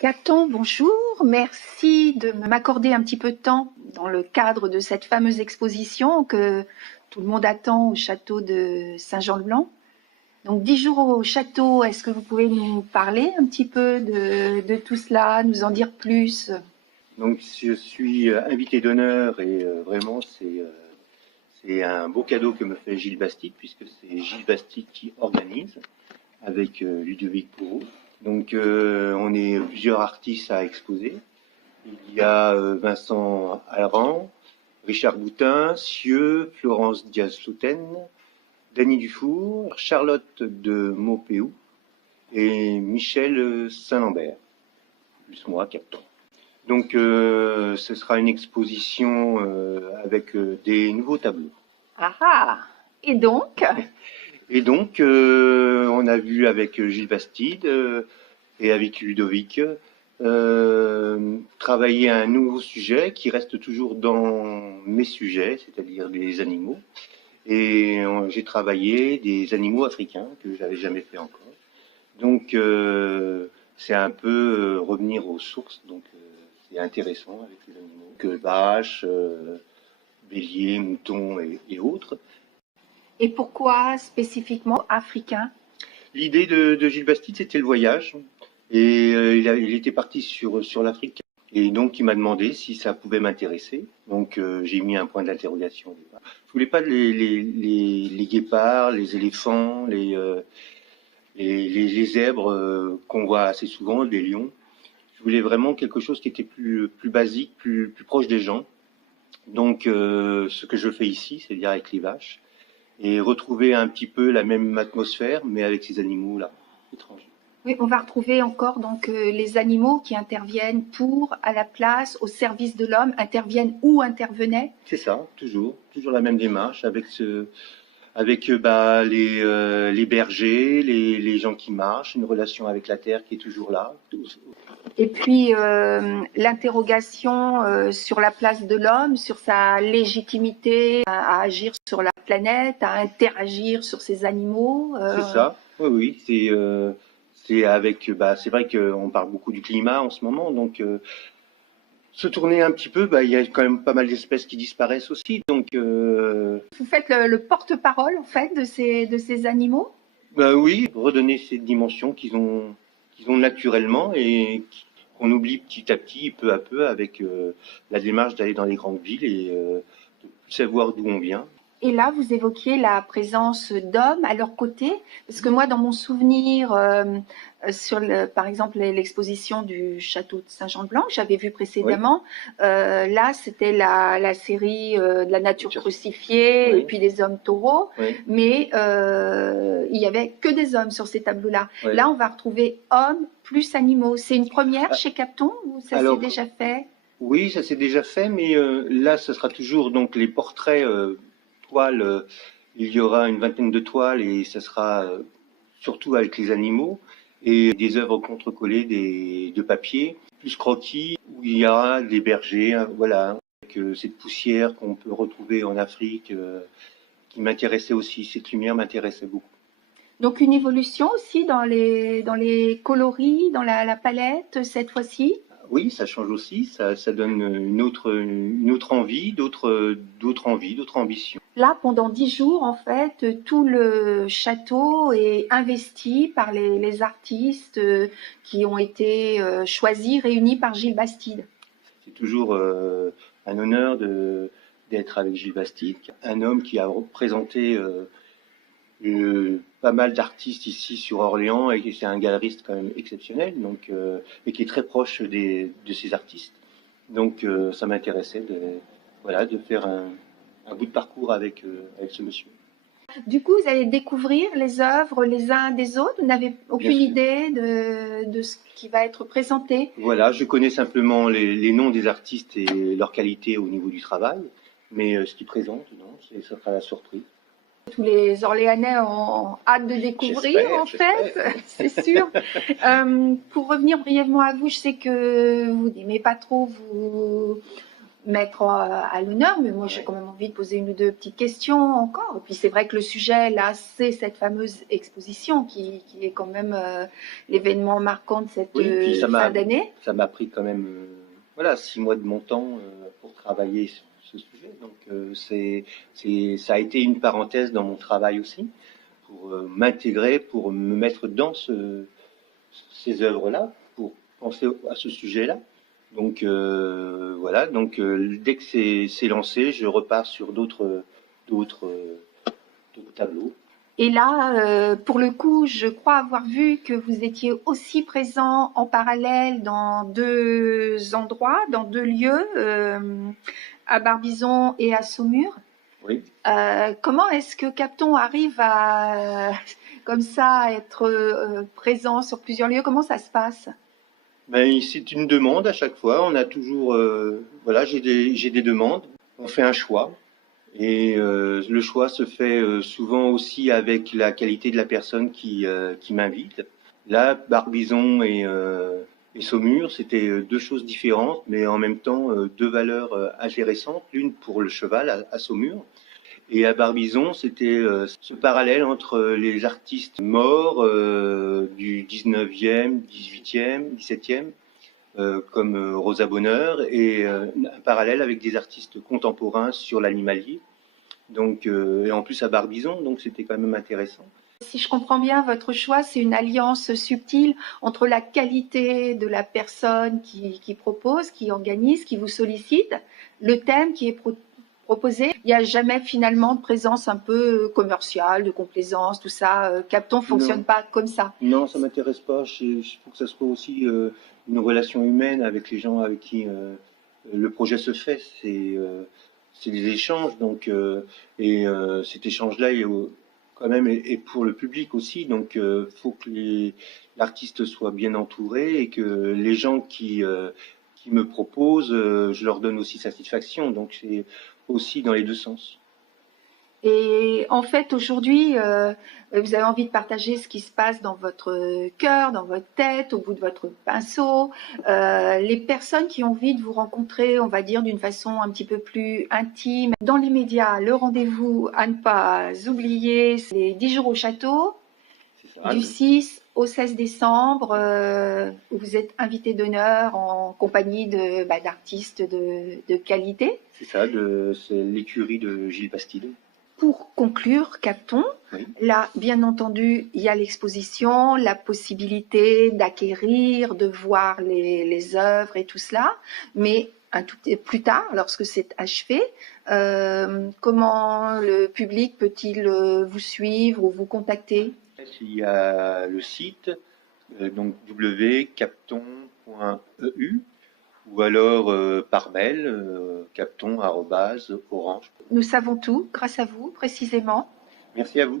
Caton, bonjour. Merci de m'accorder un petit peu de temps dans le cadre de cette fameuse exposition que tout le monde attend au château de Saint-Jean-le-Blanc. Donc 10 jours au château, est-ce que vous pouvez nous parler un petit peu de tout cela, nous en dire plus? Donc je suis invité d'honneur et vraiment c'est un beau cadeau que me fait Gilles Bastide, puisque c'est Gilles Bastide qui organise avec Ludovic Pourreau. Donc on est plusieurs artistes à exposer. Il y a Vincent Alran, Richard Boutin, Cieux, Florence Diaz-Flouten, Dany Dufour, Charlotte de Maupeou et Michel Saint-Lambert, plus moi, Caton. Donc ce sera une exposition avec des nouveaux tableaux. Ah ah! Et donc? Et donc on a vu avec Gilles Bastide et avec Ludovic travailler un nouveau sujet qui reste toujours dans mes sujets, c'est-à-dire les animaux. Et j'ai travaillé des animaux africains que j'avais jamais fait encore. Donc c'est un peu revenir aux sources. Donc c'est intéressant avec les animaux, que vaches, béliers, moutons et autres. Et pourquoi spécifiquement africain? L'idée de Gilles Bastide, c'était le voyage. Et il était parti sur l'Afrique. Et donc, il m'a demandé si ça pouvait m'intéresser. Donc, j'ai mis un point d'interrogation. Je voulais pas les guépards, les éléphants, les zèbres qu'on voit assez souvent, les lions. Je voulais vraiment quelque chose qui était plus basique, plus proche des gens. Donc, ce que je fais ici, c'est-à-dire avec les vaches, et retrouver un petit peu la même atmosphère, mais avec ces animaux-là, étrangers. Oui, on va retrouver encore donc les animaux qui interviennent pour, à la place, au service de l'homme, interviennent ou intervenaient. C'est ça, toujours la même démarche avec les bergers, les gens qui marchent, une relation avec la terre qui est toujours là. Et puis l'interrogation sur la place de l'homme, sur sa légitimité à agir sur la planète, à interagir sur ces animaux. C'est ça, oui, c'est avec, c'est vrai qu'on parle beaucoup du climat en ce moment, donc se tourner un petit peu, il y a quand même pas mal d'espèces qui disparaissent aussi, donc. Vous faites le porte-parole en fait de ces animaux? Oui, redonner cette dimension qu'ils ont naturellement et qu'on oublie petit à petit, peu à peu, avec la démarche d'aller dans les grandes villes et de savoir d'où on vient. Et là, vous évoquiez la présence d'hommes à leur côté, parce que moi, dans mon souvenir, sur par exemple l'exposition du château de Saint-Jean-de-Blanc, que j'avais vu précédemment, oui. Là, c'était la série de la nature crucifiée, oui. Et puis des hommes taureaux, oui. Mais il y avait que des hommes sur ces tableaux-là. Oui. Là, on va retrouver hommes plus animaux. C'est une première chez Caton ou ça s'est déjà fait? Oui, ça s'est déjà fait, mais là, ce sera toujours donc les portraits. Toiles, il y aura une vingtaine de toiles et ça sera surtout avec les animaux et des œuvres contre-collées de papier, plus croquis, où il y aura des bergers, voilà, avec cette poussière qu'on peut retrouver en Afrique, qui m'intéressait aussi, cette lumière m'intéressait beaucoup. Donc une évolution aussi dans les coloris, dans la palette cette fois-ci? Oui, ça change aussi, ça donne une autre envie, d'autres envies, d'autres ambitions. Là, pendant 10 jours, en fait, tout le château est investi par les artistes qui ont été choisis, réunis par Gilles Bastide. C'est toujours un honneur d'être avec Gilles Bastide, un homme qui a représenté pas mal d'artistes ici sur Orléans et c'est un galeriste quand même exceptionnel, donc et qui est très proche de ces artistes. Donc ça m'intéressait de faire un bout de parcours avec ce monsieur. Du coup, vous allez découvrir les œuvres les uns des autres. Vous n'avez aucune idée de ce qui va être présenté? Voilà, je connais simplement les noms des artistes et leur qualité au niveau du travail, mais ce qu'ils présentent, non, ça sera la surprise. Tous les Orléanais ont hâte de découvrir, en fait, c'est sûr. Pour revenir brièvement à vous, je sais que vous n'aimez pas trop mettre à l'honneur, mais moi j'ai quand même envie de poser une ou deux petites questions encore. Et puis c'est vrai que le sujet là, c'est cette fameuse exposition qui est quand même l'événement marquant de cette Oui, puis fin d'année. ça m'a pris quand même voilà 6 mois de mon temps pour travailler sur ce sujet. Donc ça a été une parenthèse dans mon travail aussi pour m'intégrer, pour me mettre dans ces œuvres-là, pour penser à ce sujet-là. Donc voilà, donc dès que c'est lancé, je repars sur d'autres tableaux. Et là, pour le coup, je crois avoir vu que vous étiez aussi présent en parallèle dans 2 endroits, dans 2 lieux, à Barbizon et à Saumur. Oui. Comment est-ce que Capton arrive à, comme ça, être présent sur plusieurs lieux? Comment ça se passe? Ben, c'est une demande à chaque fois. On a toujours, voilà, j'ai des demandes. On fait un choix. Et le choix se fait souvent aussi avec la qualité de la personne qui m'invite. Là, Barbizon et Saumur, c'était 2 choses différentes, mais en même temps 2 valeurs intéressantes. L'une pour le cheval à Saumur, et à Barbizon, c'était ce parallèle entre les artistes morts du 19e, 18e, 17e, comme Rosa Bonheur, et un parallèle avec des artistes contemporains sur l'animalier. Donc, et en plus à Barbizon, donc c'était quand même intéressant. Si je comprends bien, votre choix, c'est une alliance subtile entre la qualité de la personne qui propose, qui organise, qui vous sollicite, le thème qui est proposé. Il n'y a jamais finalement de présence un peu commerciale, de complaisance, tout ça. Capton fonctionne pas comme ça. Non, ça m'intéresse pas. Il faut que ça soit aussi une relation humaine avec les gens avec qui le projet se fait. C'est des échanges, donc et cet échange-là est quand même est pour le public aussi. Donc, faut que l'artiste soit bien entouré et que les gens qui me proposent, je leur donne aussi satisfaction. Donc, c'est aussi dans les 2 sens. Et en fait, aujourd'hui, vous avez envie de partager ce qui se passe dans votre cœur, dans votre tête, au bout de votre pinceau. Les personnes qui ont envie de vous rencontrer, on va dire d'une façon un petit peu plus intime. Dans l'immédiat, le rendez-vous à ne pas oublier, c'est les 10 jours au château, du 6 au 16 décembre, où vous êtes invité d'honneur en compagnie d'artistes de qualité. C'est ça, c'est l'écurie de Gilles Bastide. Pour conclure, Capton, oui. Là, bien entendu, il y a l'exposition, la possibilité d'acquérir, de voir les œuvres et tout cela, mais plus tard, lorsque c'est achevé, comment le public peut-il vous suivre ou vous contacter? Il y a le site, donc www.capton.eu, ou alors par mail, capton@orange. Nous savons tout grâce à vous, précisément. Merci à vous.